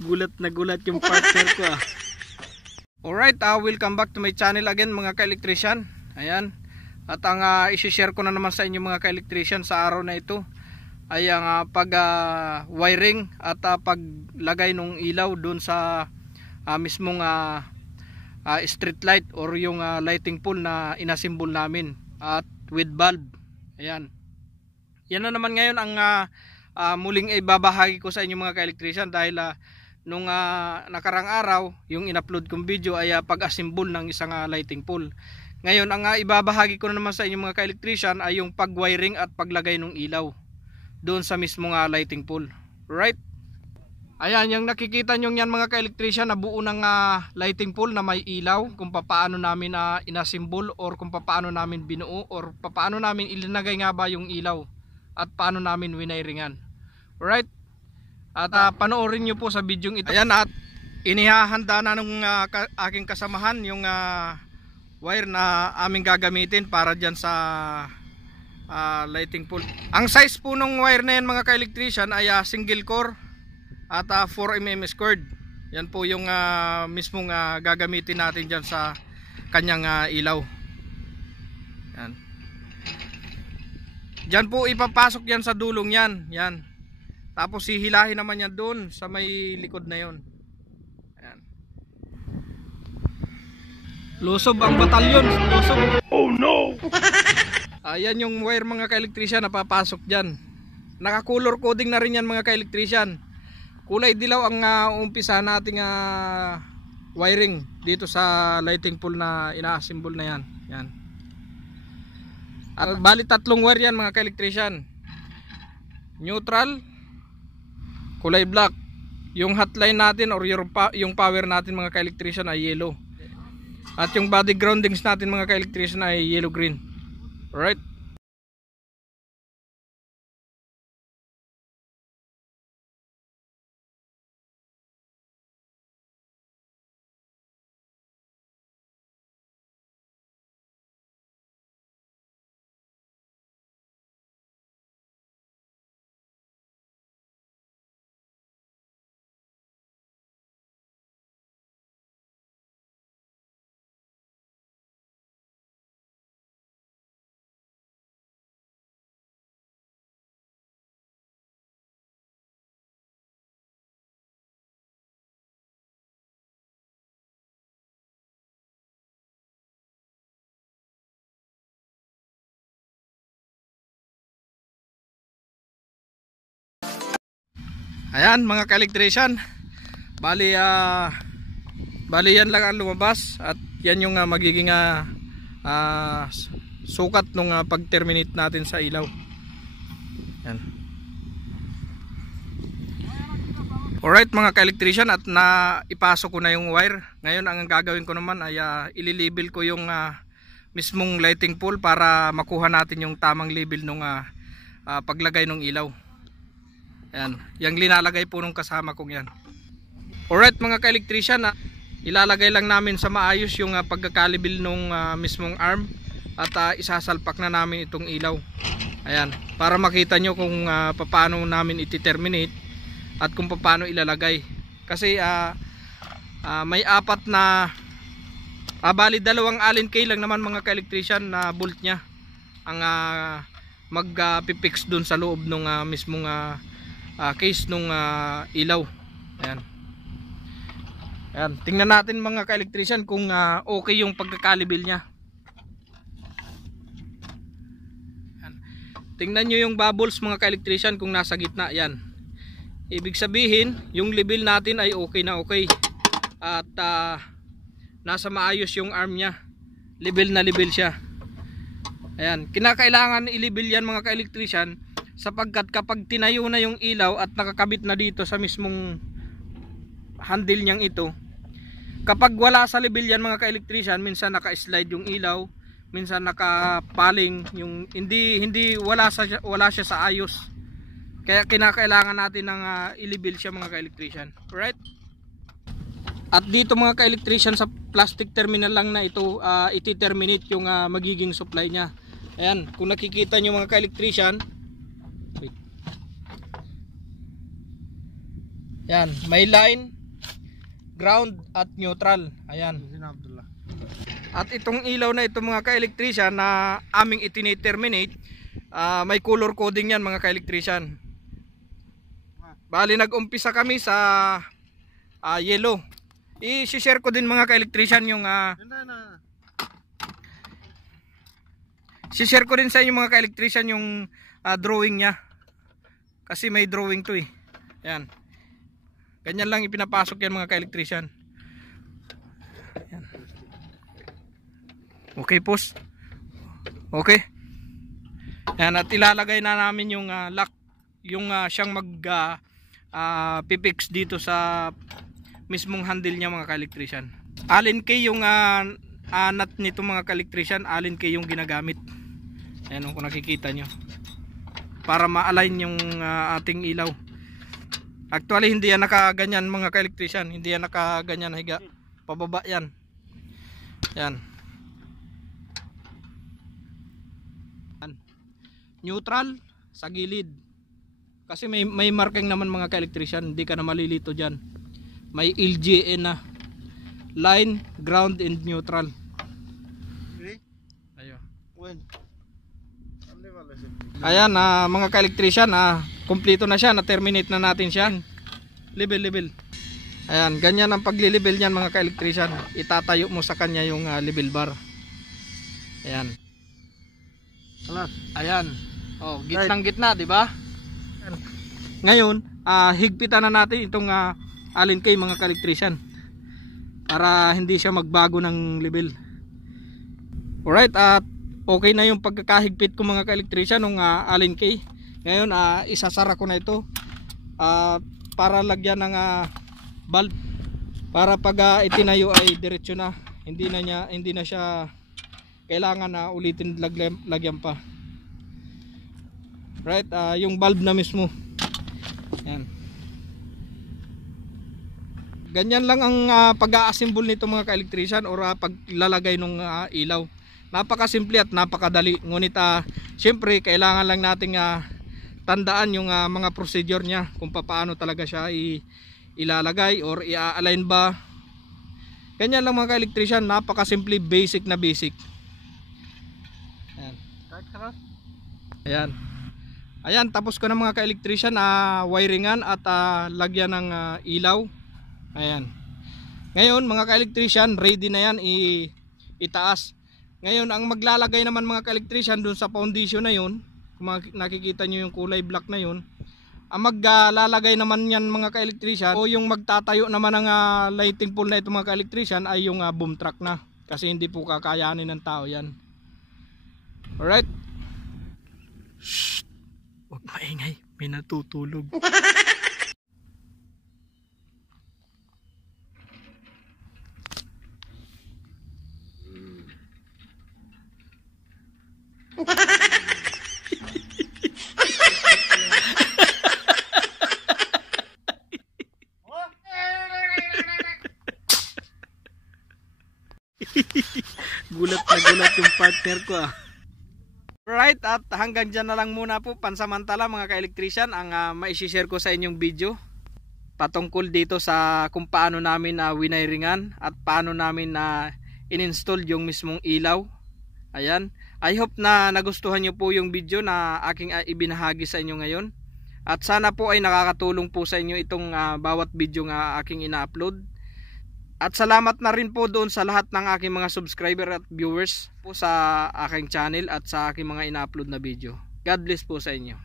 Gulat na gulat yung partner ko ah. Alright, welcome back to my channel again mga ka-electrician. Ayan. At ang isi-share ko na naman sa inyo mga ka-electrician sa araw na ito ay ang wiring at paglagay ng ilaw doon sa mismong street light or yung lighting pole na inasimbol namin at with bulb. Ayan. Yan na naman ngayon ang muling ibabahagi ko sa inyo mga ka-electrician dahil nung nakarang araw yung in-upload kong video ay pag-assemble ng isang lighting pole. Ngayon ang ibabahagi ko na naman sa inyo mga ka-electrician ay yung pag-wiring at paglagay ng ilaw doon sa mismong lighting pole. Right? Ayan, yung nakikita nyo yan mga ka-electrician na buo ng lighting pole na may ilaw, kung paano namin inassemble or kung paano namin binuo or paano namin ilinagay nga ba yung ilaw at paano namin winiringan. Right? At panoorin nyo po sa video ito. Ayan, at inihahanda na ng aking kasamahan yung wire na aming gagamitin para dyan sa lighting pole. Ang size po ng wire na yan mga ka-electrician ay single core at 4mm squared. Yan po yung mismong gagamitin natin dyan sa kanyang ilaw. Yan. Dyan po ipapasok yan sa dulong yan. Yan. Tapos hihilahin naman yan doon sa may likod na yon. Ayan. Lusob ang batalyon. Lusob. Oh no! Ayan yung wire mga ka-electrician na papasok dyan. Naka-color coding na rin yan mga ka-electrician. Kulay dilaw ang umpisa nating wiring dito sa lighting pole na ina-assemble na yan. Yan. At bali tatlong wire yan mga ka-electrician. Neutral, kulay black. Yung hotline natin or yung power natin mga ka-electrician ay yellow. At yung body groundings natin mga ka-electrician ay yellow green. Alright. Ayan mga ka-electrician, bali yan lang ang lumabas at yan yung magiging sukat nung pag-terminate natin sa ilaw. Yan. Alright mga ka-electrician, at ipasok ko na yung wire. Ngayon ang gagawin ko naman ay ililabel ko yung mismong lighting pole para makuha natin yung tamang label nung paglagay ng ilaw. Ayan, yung linalagay po nung kasama kong yan. Alright mga ka-electrician, ilalagay lang namin sa maayos yung pagkakalibil nung mismong arm at isasalpak na namin itong ilaw. Ayan, para makita nyo kung paano namin iti-terminate at kung paano ilalagay. Kasi may apat na bali dalawang Allen key lang naman mga ka-electrician na bolt nya ang mag-fix dun sa loob nung mismong case nung ilaw. Ayan. Ayan, tingnan natin mga ka-electrician kung okay yung pagkakalibil nya. Ayan. Tingnan nyo yung bubbles mga ka-electrician kung nasa gitna. Ayan. Ibig sabihin yung level natin ay okay na okay. At nasa maayos yung arm nya. Level na level siya. Ayan, kinakailangan i-level yan mga ka-electrician sapagkat kapag tinayo na yung ilaw at nakakabit na dito sa mismong handle niyang ito, kapag wala sa level yan mga ka-electrician, minsan naka-slide yung ilaw, minsan nakapaling yung hindi wala siya sa ayos. Kaya kinakailangan natin ng i-level siya mga ka-electrician. Right? At dito mga ka-electrician, sa plastic terminal lang na ito iti-terminate yung magiging supply niya. Ayan, kung nakikita nyo mga ka-electrician, yan, may line, ground at neutral. Ayan. At itong ilaw na ito mga ka-electrician na aming itini-terminate, may color coding yan mga ka-electrician. Bali nag-umpisa kami sa yellow. I-share ko din mga ka-electrician yung share ko din sa inyo mga ka-electrician yung drawing niya. Kasi may drawing to eh. Ayan. Ganyan lang ipinapasok yan mga ka-electrician. Ayan. Okay post. Okay. Ayan, at ilalagay na namin yung lock, yung siyang pipix dito sa mismong handle niya mga ka-electrician. Allen key yung nut nito mga ka-electrician, Allen key yung ginagamit. Ayan kung nakikita nyo. Para ma-align yung ating ilaw. Actually hindi yan nakaganyan mga ka-electrician, hindi yan nakaganyan higa. Pababa yan. Yan. Neutral sa gilid. Kasi may marking naman mga ka-electrician, hindi ka na malilito diyan. May LGN na line, ground and neutral. Ayo. Ayan mga ka-electrician, kompleto na siya, na-terminate na natin siya. Level. Ayan, ganyan ang pagli-level niyan mga ka-electrician. Itatayo mo sa kanya yung level bar. Ayan. Ayan. Oh, gitnang gitna, di ba? Ngayon, higpitan na natin itong Allen key mga ka-electrician para hindi siya magbago ng level. Alright, at okay na yung pagkakahigpit ko mga ka-electrician ng Allen key. Ngayon, isasara ko na ito para lagyan ng valve para pag itinayo ay diretso na. Hindi na siya kailangan na ulitin lagyan pa. Right, yung valve na mismo. Yan. Ganyan lang ang pag-a-assemble nito mga ka-electrician or paglalagay ng ilaw. Napakasimple at napakadali. Ngunit siyempre kailangan lang nating tandaan yung mga procedure niya kung paano talaga siya ilalagay or i-align ba. Ganyan lang mga ka-electrician, napakasimple, basic na basic. Ayan. Ayan. Ayan, tapos ko na mga ka-electrician wiringan at lagyan ng ilaw. Ayan. Ngayon mga ka-electrician, ready na yan itaas. Ngayon ang maglalagay naman mga ka-electrician dun sa foundation na yun, kung nakikita nyo yung kulay black na yun, ang maglalagay naman yan mga ka-electrician o yung magtatayo naman ng lighting pole na ito mga ka-electrician ay yung boom truck na. Kasi hindi po kakayanin ng tao yan. Alright. Shhh. Huwag maingay, may natutulog. Gulat na gulat yung partner ko Right, at hanggang dyan na lang muna po pansamantala mga ka-electrician ang maishishare ko sa inyong video patungkol dito sa kung paano namin winiringan at paano namin in-install yung mismong ilaw. Ayan, I hope na nagustuhan nyo po yung video na aking ibinahagi sa inyo ngayon. At sana po ay nakakatulong po sa inyo itong bawat video nga aking ina-upload. At salamat na rin po doon sa lahat ng aking mga subscriber at viewers po sa aking channel at sa aking mga ina-upload na video. God bless po sa inyo.